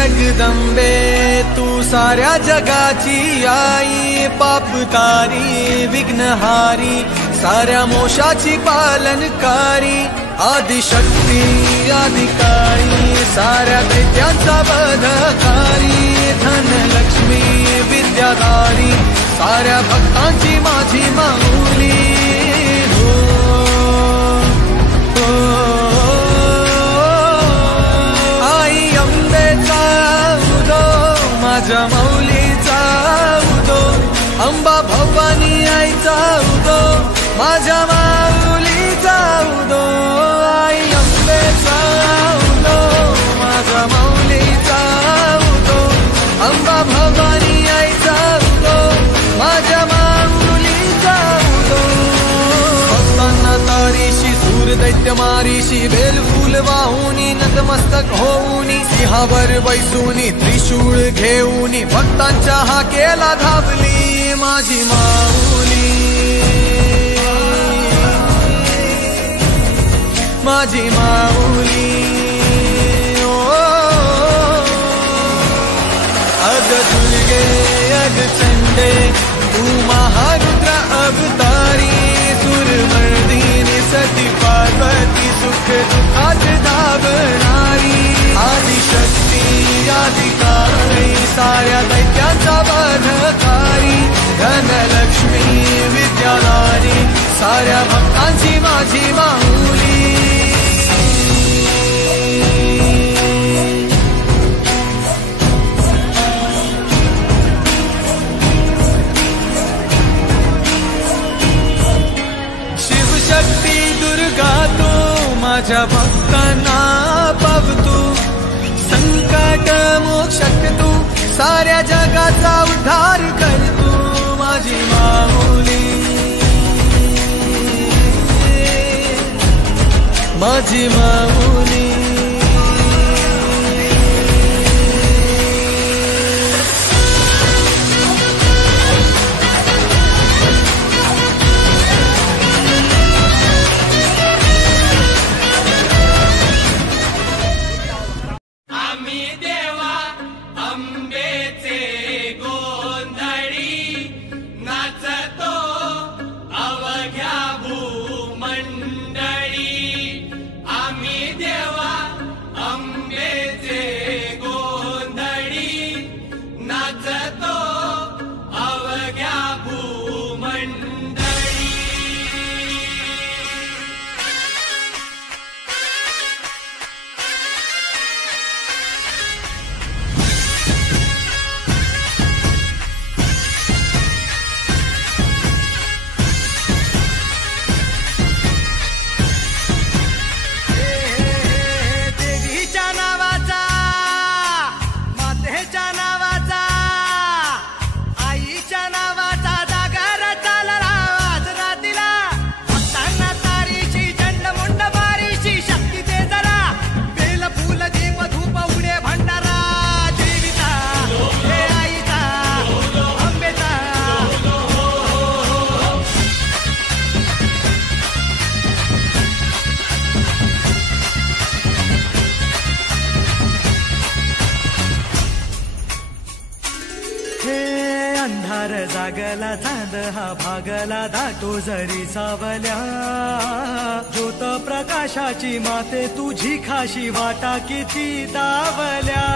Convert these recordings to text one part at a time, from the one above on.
जगदंबे तू साऱ्या जगाची आई, पापकारी विघ्नहारी साऱ्या मोशाची पालनकारी, आदिशक्ती आदिकाळी साऱ्या दैत्यांचा वधकारी, धनलक्ष्मी विद्याधारी साऱ्या भक्तांची माझी माऊली। हो, हो, आई अंबेचा उदो माझ्या माऊलीचा उदो, अंबा भवानी आईचा उदो माझ्या माऊलीचा उदो, आई अंबेचा उदो माझ्या माऊलीचा उदो, अंबा भवानी आईचा उदो माझ्या माऊलीचा उदो। भक्तांना तारीशी सूर दैत्य मारीशी, बेल फूल वाहुनी नतमस्तक होऊनी, सिंहावर बैसूनी त्रिशूळ घेऊनी, भक्तांच्या हाकेला धावली माझी माऊली, माझी माऊली। अग दुर्गे अग चंडे तू महारुद्र अवतारी, सुरमर्दिनी सती पार्वती सुख दुःखात धावणारी, आदिशक्ती आदिकाळी साऱ्या दैत्यांचा वधकारी, धनलक्ष्मी विद्याधारी साऱ्या भक्तांची माझी माऊली। शिवशक्ती दुर्गा तू माझ्या भक्तांना पावतू, संकट मोक्षक तू साऱ्या जगाचा उद्धार कर तू माझी माऊली, माझी माऊली। जागला चांद हा भागला दाटो जरी सावल्या, ज्योत प्रकाशाची माते तुझी खाशी वाटा किती दावल्या,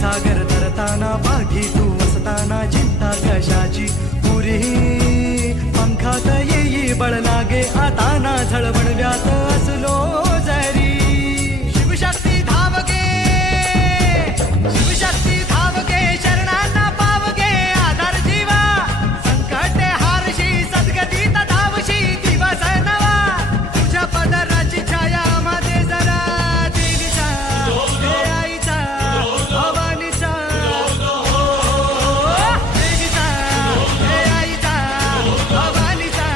सागर तरताना बागी तू वसताना चिंता कशाची पुरी, पंखात येई बळ लागे आता ना झळवणव्यात असलो जरी, शिवशक्ती धावगे शिवशक्ती धावगे शरणांना पावगे आधार जीवा, संकटे हारशी सद्गतीत धावशी दिवस नवा, तुझ्या पदराची छाया मध्ये जरा देवीचा हे आईचा भवानीचा, देवीचा हे आईचा भवानीचा,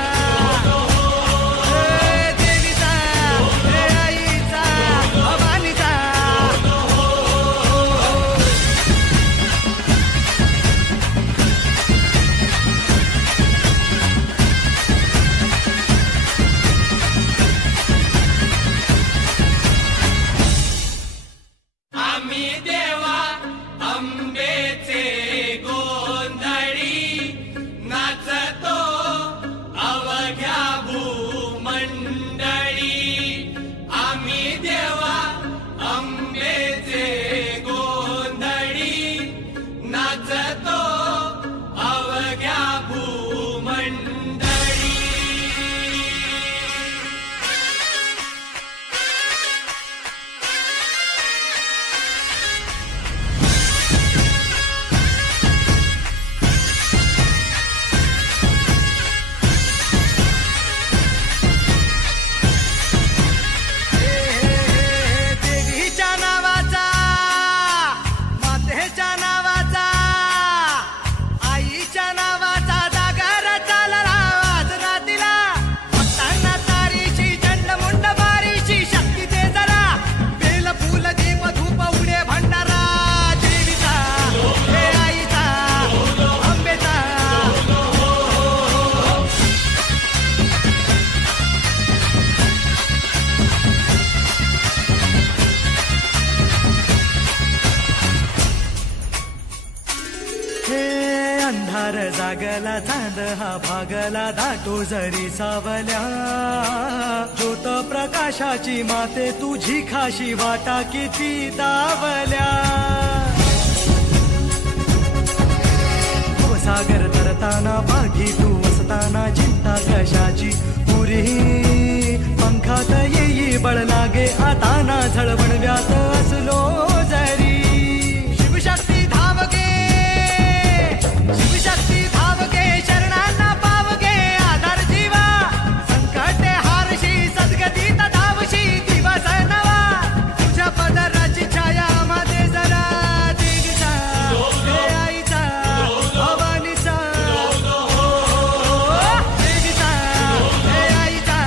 अंधार जागला चांद हा भागला दाटो जरी सावल्या ज्योत प्रकाशाची माते तुझी खाशी वाटा किती दावल्या सागर तरताना पाठी तू असताना चिंता कशाची पुरी पंखात येई बळ लागे आता ना झळवणव्यात असलो जरी शिवशक्ती धावगे शरणांना पावगे आधार जीवा संकटे हारशी सद्गतीत धावशी दिवस नवा तुझ्या पदराची छाया मध्ये जरा देवीचा आईचा भवानीचा देवीचा आईचा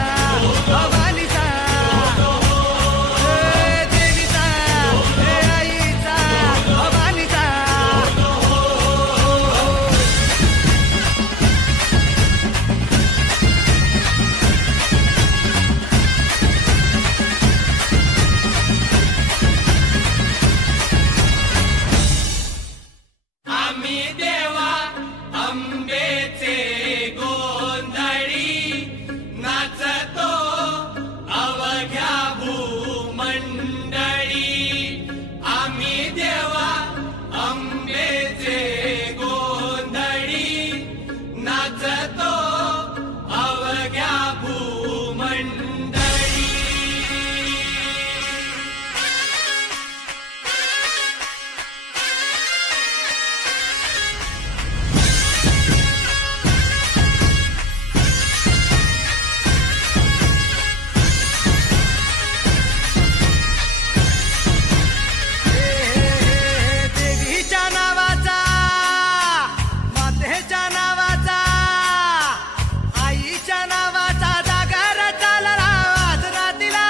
भवानीचा देवीचा आईचा भवानीचा आम्ही देवा अंबेचे गोंधळी नाचतो अवघ्या भूमंडळी आम्ही देवा अंबेचे गोंधळी नाचतो अवघ्या भूमंडळी देवीच्या नावाचा मातेच्या नावाचा आईच्या नावाचा जागर चालला आज रातीला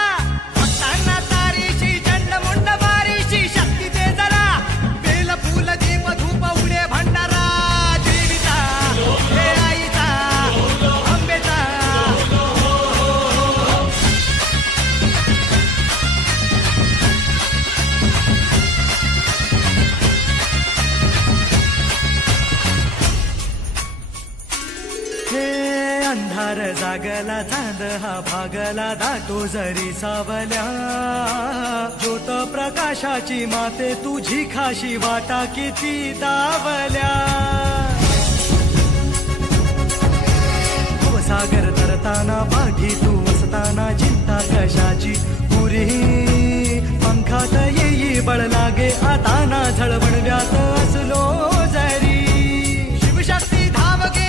भक्तांना तारीची चंडमुंड बारीची शक्ती दे जरा बेल फुल दीप धूप उडे भंडारा देवीचा हे आईचा अंबेचा हे अंधार जागला चांद हा भागला दाटो जरी सावल्या ज्योत प्रकाशाची माते तुझी खाशी वाटा किती दावल्या सागर तरताना पाठी तू असताना चिंता कशाची पुरी पंखात येई बळ लागे आता ना झळवणव्यात असलो जरी शिवशक्ती धावगे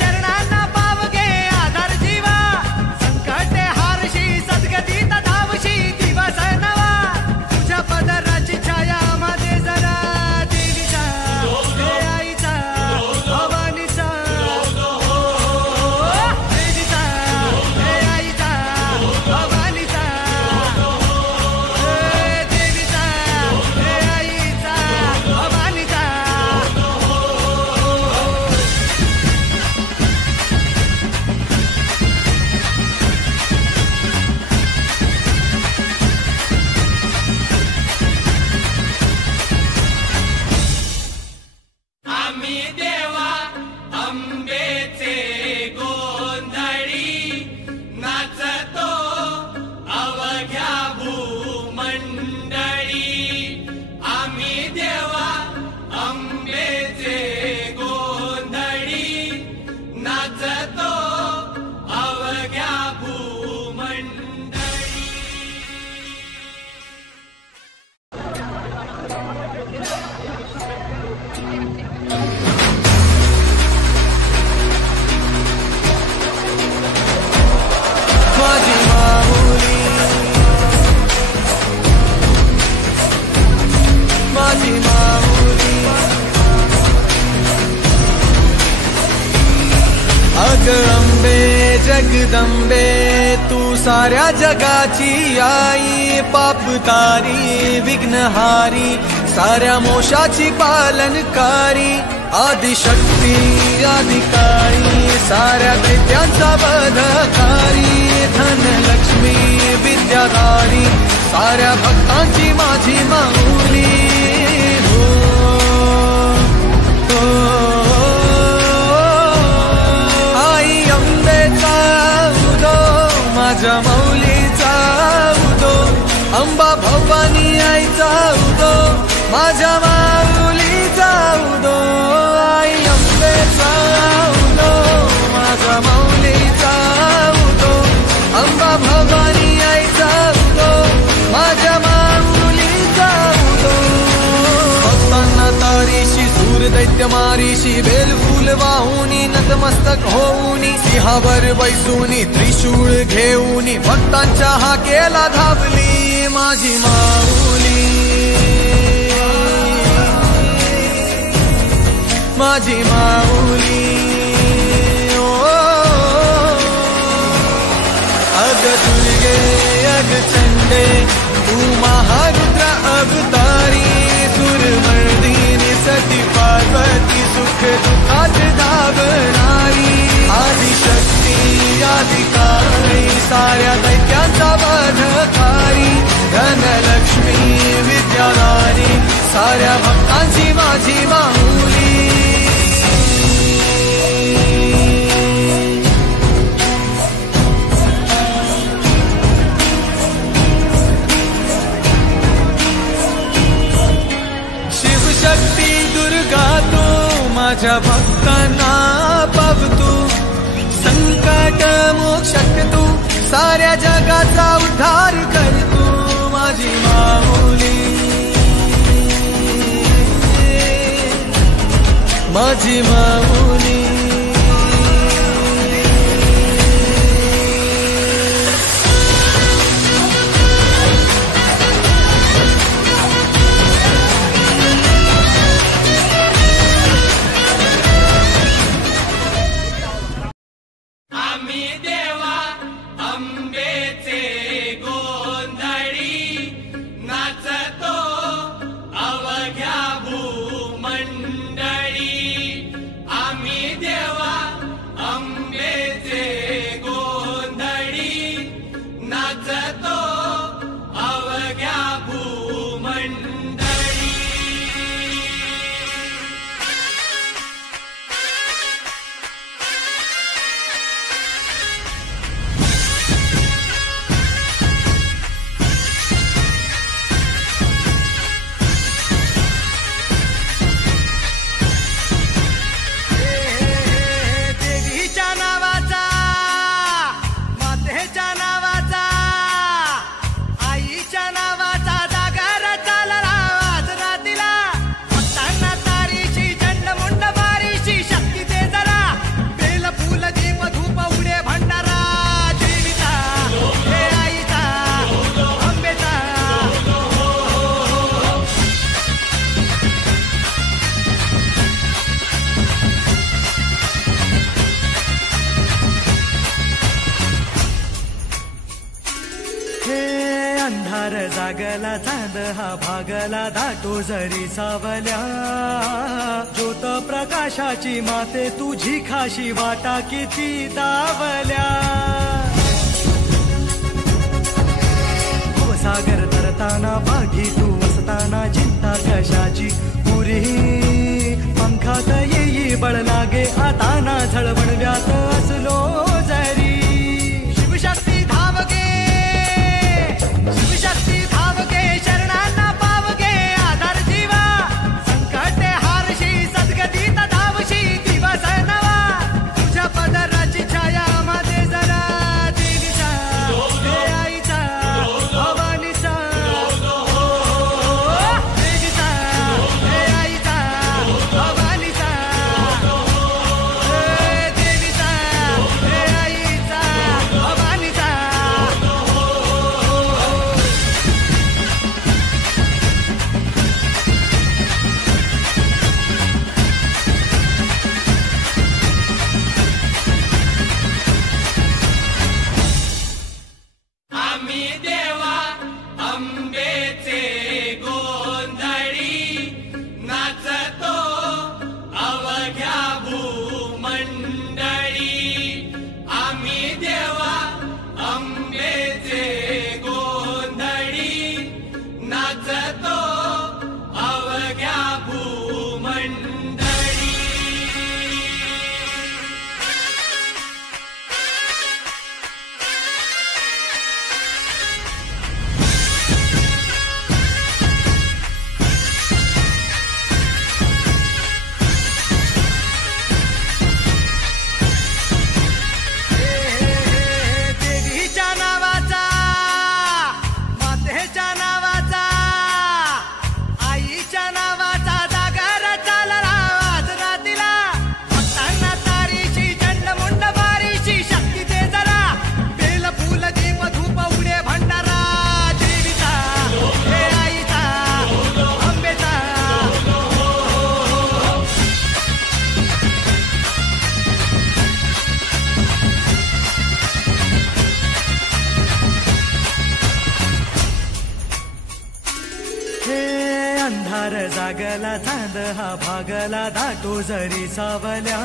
शरणांना पावगे आधार जीवा संकटे हारशी सद्गतीत धावशी दिवस नवा तुझ्या पदराची छाया मध्ये जरा देवीचा आईचा भवानीचा देवीचा आईचा भवानीचा देवीचा आईचा भवानीचा आम्ही देवा अंबेचे गोंधळी नाचतो अवघ्या भूमंडळी आम्ही देवा अंबेचे गोंधळी नाचतो अवघ्या भूमंडळी माझी माऊली माझी माऊली अग अंबे जगदंबे तू साऱ्या जगाची आई पापतारी विघ्नहारी साऱ्या मोशाची पालनकारी आदिशक्ती आदिकाळी साऱ्या दैत्यांचा वधकारी धनलक्ष्मी विद्याधारी साऱ्या भक्तांची माझी माऊली हो दैत्य मारीशी बेल फूल वाहुनी नतमस्तक होऊनी सिंहावर बैसूनी त्रिशूळ घेऊनी भक्तांच्या हाकेला धावली माझी माऊली माझी माऊली अग दुर्गे अग चंडे तू महारुद्र अवतारी सुरमर्दिनी सती पार्वती सुख दुःखात धावणारी आदिशक्ती आदिकाळी साऱ्या दैत्यांचा वधकारी धनलक्ष्मी विद्याधारी साऱ्या भक्तांची माझी माऊली शक्ती दुर्गा तू माझ्या भक्तांना पावतू संकट मोक्षक तू साऱ्या जगाचा उद्धार कर तू माझी माऊली माझी माऊली जागला चांद हा भागला दाटो जरी सावल्या ज्योत प्रकाशाची माते तुझी खाशी वाटा किती दावल्या सागर तरताना पाठी तू असताना चिंता कशाची पुरी पंखात येई बळ लागे आता ना झळवणव्यात असलो जरी शिवशक्ती धावगे शिवशक्ती धावगे शरणांना पावगे आधार जीवा संकट हारशी सद्गतीत धावशी दिवस नवा तुझ्या पदराची छाया मध्ये जरा देवीचा हे आईचा भवानीचा देवीचा हे आईचा जागला चांद हा भागला दाटो जरी सावल्या,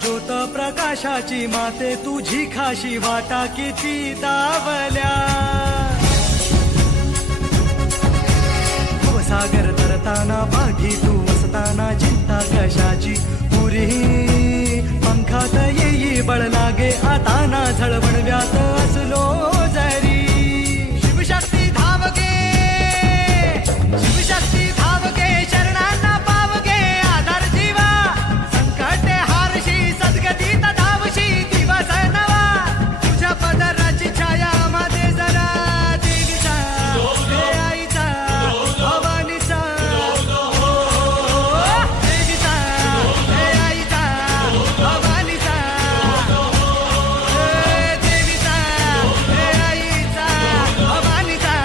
ज्योत प्रकाशाची माते तुझी खाशी वाटा किती दावल्या. सागर तरताना पाठी तू असताना चिंता कशाची पुरी, पंखात येई बळ लागे आता ना झळवणव्यात असलो जरी. शिवशक्ती धावगे, शिवशक्ती धावगे, शरणांना पावगे आधार जीवा. संकट हारशी सद्गतीत धावशी दिवस नवा. तुझ्या पदराची छाया मध्ये जरा देवीचा हे आईचा भवानीचा. देवीचा हे आईचा भवानीचा. देवीचा हे आईचा भवानीचा.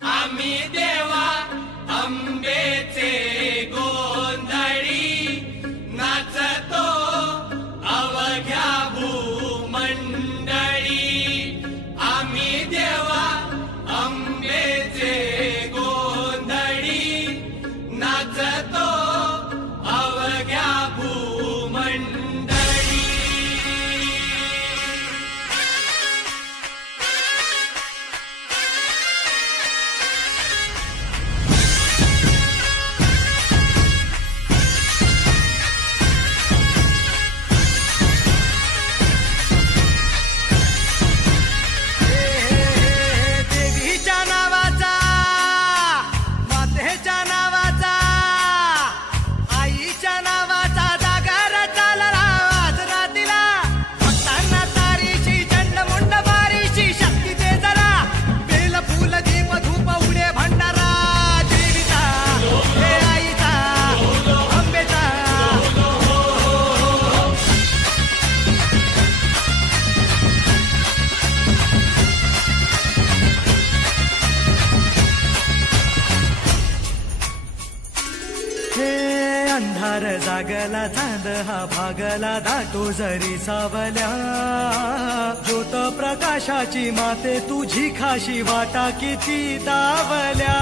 आम्ही देवा अंबेचे गोंधळी, नाचतो अवघ्या भूमंडळी. आम्ही देवा अंबेचे गोंधळी, नाचतो अवघ्या भूमंडळी. देवीच्या नावाचा, मातेच्या नावाचा, आईच्या नावाचा जागर चालला आज रातीला. भक्तांना तारीची चंडमुंड बारीची शक्ती दे जरा. बेल फुल दीप धूप उडे भंडारा. देवीचा हे आईचा अंबेचा. हे अंधार जागला चांद हा भागला दाटो जरी सावल्या, ज्योत प्रकाशाची माते तुझी खाशी वाटा किती दावल्या.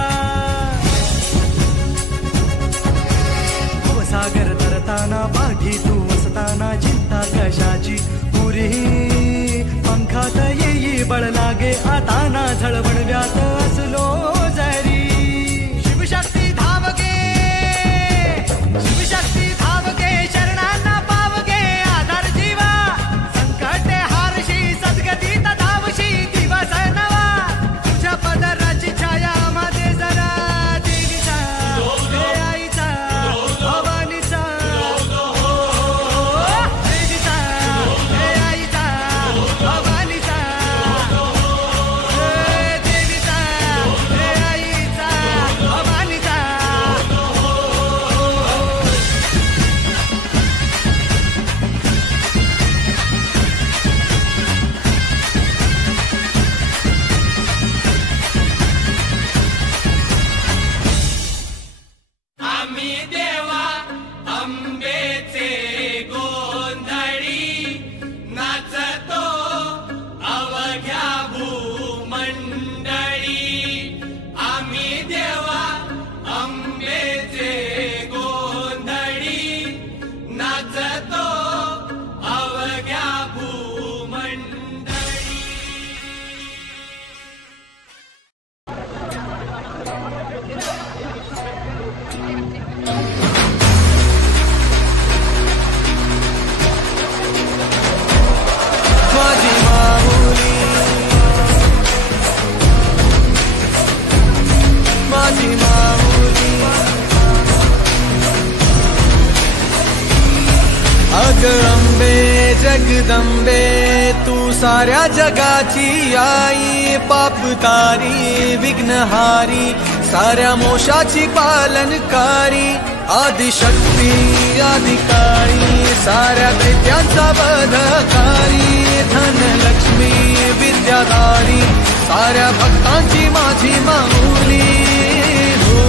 सागर तरताना पाठी तू असताना चिंता कशाची पुरी, पंखात येई बळ लागे आता ना झळवणव्यात असलो जरी. शिवशक्ती धावगे, शिवशक्ती धावगे, शरणांना पावगे आधार जीवा. संकट हारशी सद्गतीत धावशी दिवस नवा. तुझ्या पदराची छाया मध्ये जरा देवीचा हे आईचा भवानीचा. देवीचा हे आईचा भवानीचा. देवीचा हे आईचा भवानीचा. आम्ही देवा अंबेचे गोंधळी, नाचतो अवघ्या भूमंडळी. आम्ही देवा अंबेचे गोंधळी, नाचतो अवघ्या भूमंडळी. माझी माऊली, माझी माऊली. अग अंबे जगदंबे तू साऱ्या जगाची आई, पापतारी विघ्नहारी साऱ्या मोशाची पालनकारी. आदिशक्ती अधिकारी साऱ्या दैत्यांचा वधकारी. धनलक्ष्मी विद्याधारी साऱ्या भक्तांची माझी माऊली. हो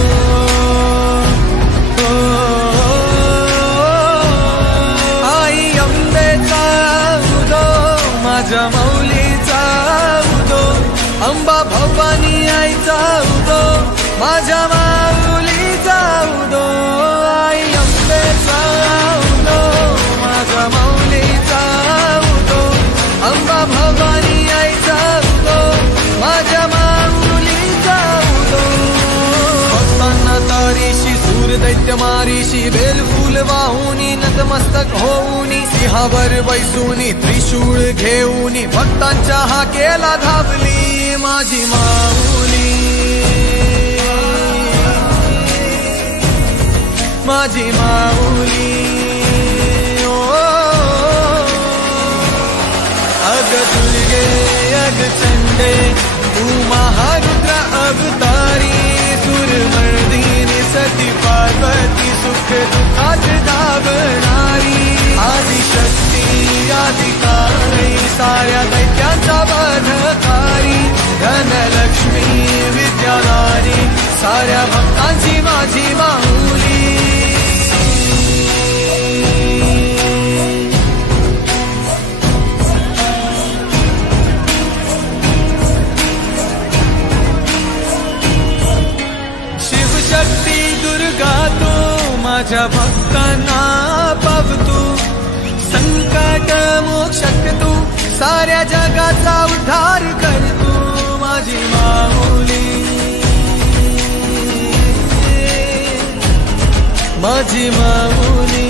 मारीशी सूर दैत्य मारीशी बेल फूल वाहुनी नतमस्तक होऊनी सिंहावर बैसूनी त्रिशूळ घेऊनी भक्तांच्या हाकेला धावली माझी माऊली माझी माऊली अग दुर्गे अग चंडे तू महारुद्र अवतारी सुरमर्दिनी सती पार्वती सुख दुःखात धावणारी आदिशक्ती आदिकारी साऱ्या दैत्यांचा बाधकारी धनलक्ष्मी विद्याधारी साऱ्या भक्तांची माझी माऊली शक्ती दुर्गा तू माझ्या भक्तांना पावतू संकट मोक्षक तू साऱ्या जगाचा उद्धार करतू माझी माऊली माझी माऊली